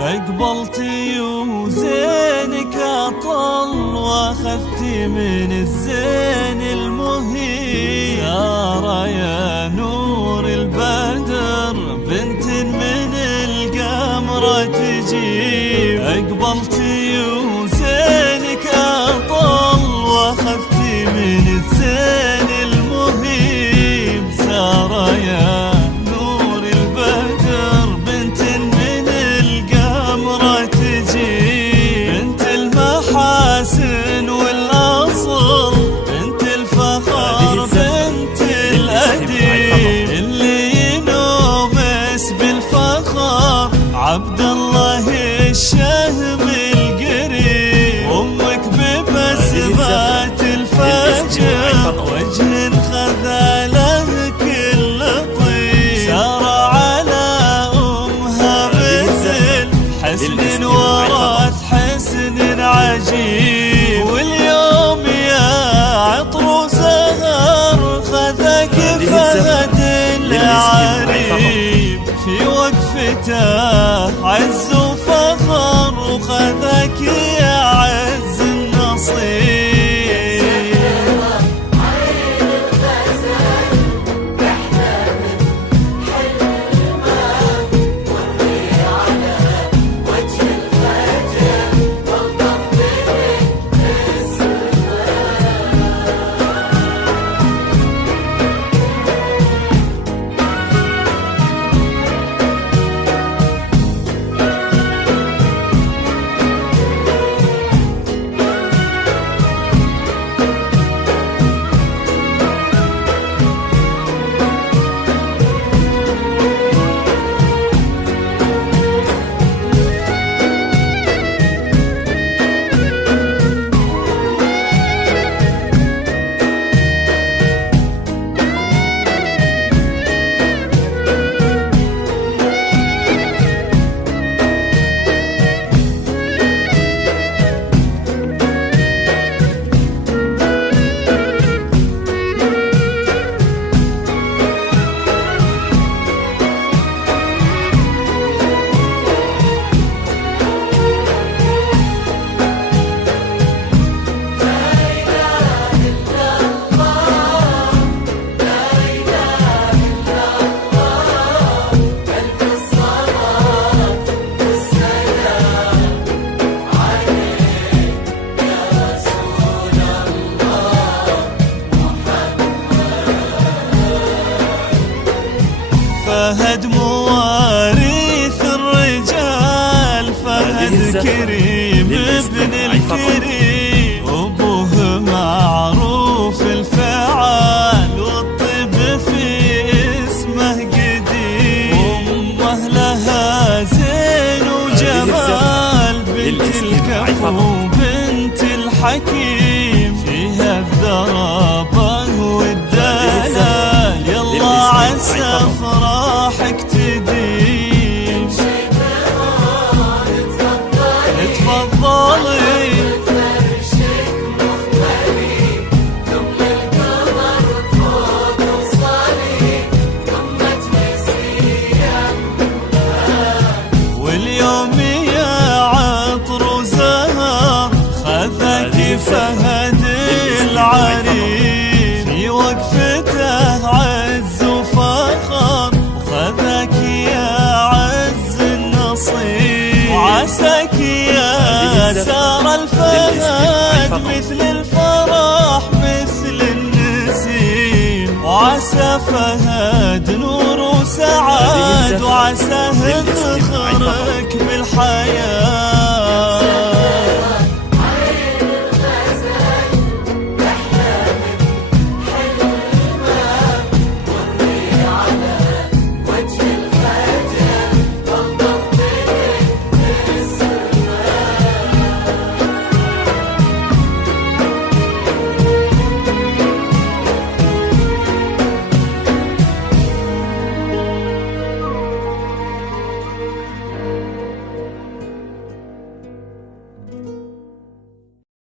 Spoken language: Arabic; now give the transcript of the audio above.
أقبلتي وزينك أطل، وأخذتي من الزين المهيب. سارة يا نور البدر، بنت من القمر تجيب. أقبلتي وزينك أطل، وأخذتي من الزين المهيب. سارة يا نور البدر، بنت من القمر تجيب. بنت المحاسن والأصل، بنت الفخر، بنت الأديب. اللي ينومس بالفخر عبد الله الشهم القريب. أمك ببسمات الفجر، وجه خذاله كل طيب. سار على أمها مثل حسن ورث حسن عجيب. واليوم يا عطر سهر، خذك فهد العريب. في وقفته عز وفخر، وخذك يا عز النصيب. فهد مواريث الرجال، فهد كريم ابن الكريم. أبوه معروف الفعال، والطب في اسمه قديم. أمه لها زين وجمال، بنت الكفو بنت الحكيم. فيها الذرابة والدلال، يلا عسى افراحك تديم. تفضلي فرشك مختلي، ثم القمر فوق وصلي، ثم تنسي واليوم يا عطر وزهر، خذك فهد العريب. في وقفته عز وفخر، وخذك يا عز النصيب. وعساك يا سار الفهد، مثل الفرح مثل النسيم. وعسى فهد نور وسعاد، وعساه ذخرك بالحياة.